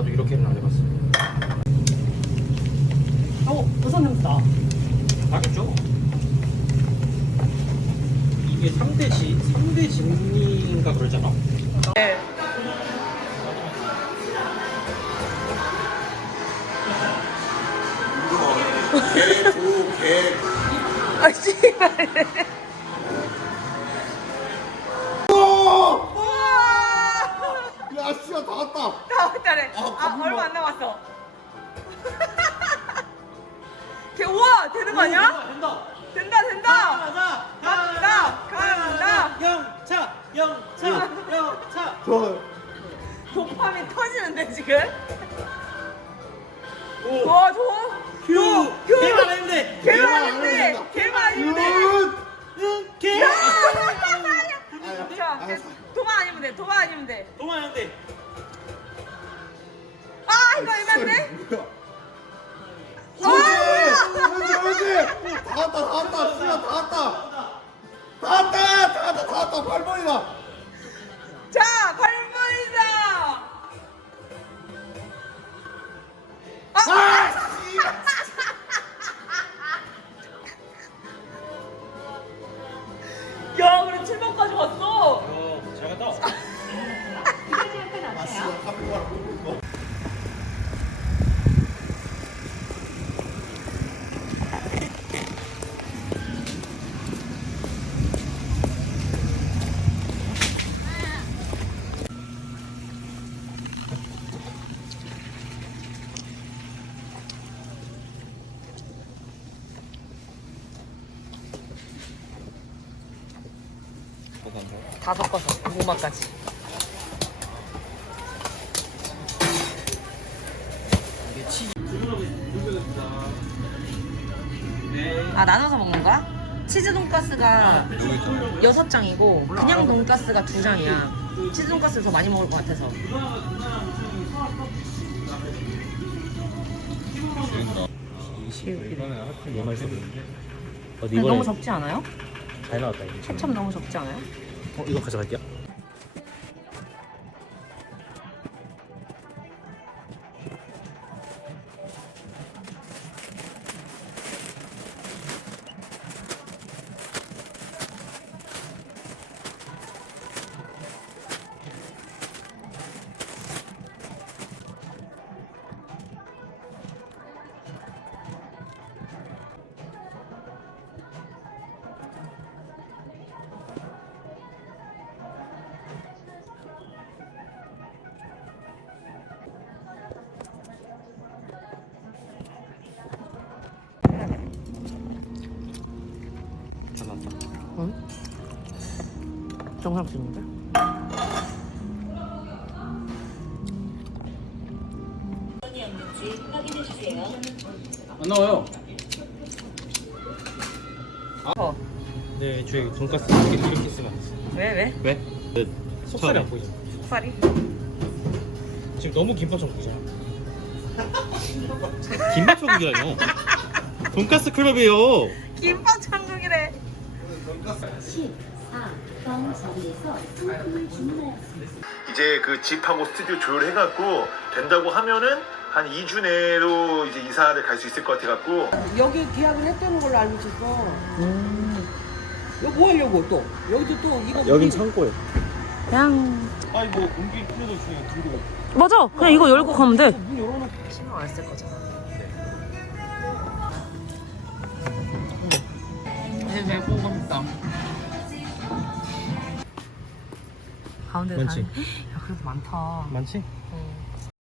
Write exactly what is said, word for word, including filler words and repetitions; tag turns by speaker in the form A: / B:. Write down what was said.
A: 나도 이렇게는 안 해봤어.
B: 어, 버섯 냄새다.
A: 하겠죠. 이게 삼 대 지, 삼 대 진리인가 그러잖아.
B: 네.
C: 개, 도, 개.
B: 아, 씨발.
C: 야, 씨야, 다 왔다.
B: 다 왔다래.
C: 아,
B: 아,
C: 가슴
B: 얼마
C: 봐.
B: 안 남았어. 걔, 우와! 되는 거 아니야?
A: 된다.
B: 된다, 된다!
A: 가자.
B: 간다! 간다!
A: 영차, 영차, 영차.
C: 저,
B: 도파민 터지는데, 지금?
A: 오.
B: 와, 좋아.
A: 휴.
B: 휴.
A: 개만 아닌데.
B: 걔만
C: 걔만
B: 아닌데!
C: 아닌다.
B: 걔만 아닌데!
C: 은.
A: 응. 개.
B: 야!
C: 아야,
B: 자,
C: 아야,
B: 도마 아니면 돼, 도마 아니면 돼.
A: 도망하는데.
B: 아, 이거 애매한데?
C: 뭐야? 그렇지, 그렇지, 그렇지. 다 왔다, 다 왔다, 씨야, 다 왔다. 다 왔다, 다 왔다, 다 왔다, 팔 번이다.
B: 자, 발머리다!
C: 아, 씨야.
B: 야, 그래, 칠 번까지 왔어!
A: 어, 잘 갔다.
C: 아, 씨야, 카페 가라.
B: 다 섞어서, 고구마까지.
A: 이게 치즈. 네.
B: 아, 나눠서 먹는 거야? 치즈 돈가스가 여섯 장이고 그냥 돈가스가 두 장이야. 치즈 돈가스를 더 많이 먹을 것 같아서.
A: 이거는 하여튼 얘말 쓰는데. 어,
B: 근데 너무 적지 않아요?
A: 잘 나왔다 이거.
B: 케첩 너무 적지 않아요?
A: 어, 이거 가져갈게요. 잘 나왔다.
B: 응? 정상 찍는데?
A: 안 나와요.
B: 어.
A: 네, 저희 돈가스 이렇게 이렇게 쓰면 안 돼.
B: 왜, 왜?
A: 왜? 네. 속살이 안 보이잖아.
B: 속살이?
A: 지금 너무 김밥처럼 보이잖아. 김밥천국이라뇨. 돈가스 클럽이에요.
B: 김밥 천국이래.
D: 십사 번 자리에서 상품을 주문하였습니다.
C: 이제 그 집하고 스튜디오 조율해갖고 된다고 하면은 한 이 주 내로 이제 이사를 갈 수 있을 것 같아갖고.
E: 여기 계약을 했다는 걸로 알고 있었어.
B: 음.
E: 여기 뭐 하려고 또? 여기도 또 이거
A: 여긴
E: 우리-
A: 창고예요.
B: 그냥.
A: 아니 뭐 옮길 필요도 없으면 들고.
B: 맞아. 그냥 이거 열고 가면 돼.
E: 문 열어놓고
B: 신경 안 쓸 거잖아. 이제 되게 꼼꼼했다. 가운데
A: 많지?
B: 다. 야, 그래도 많다.
A: 많지?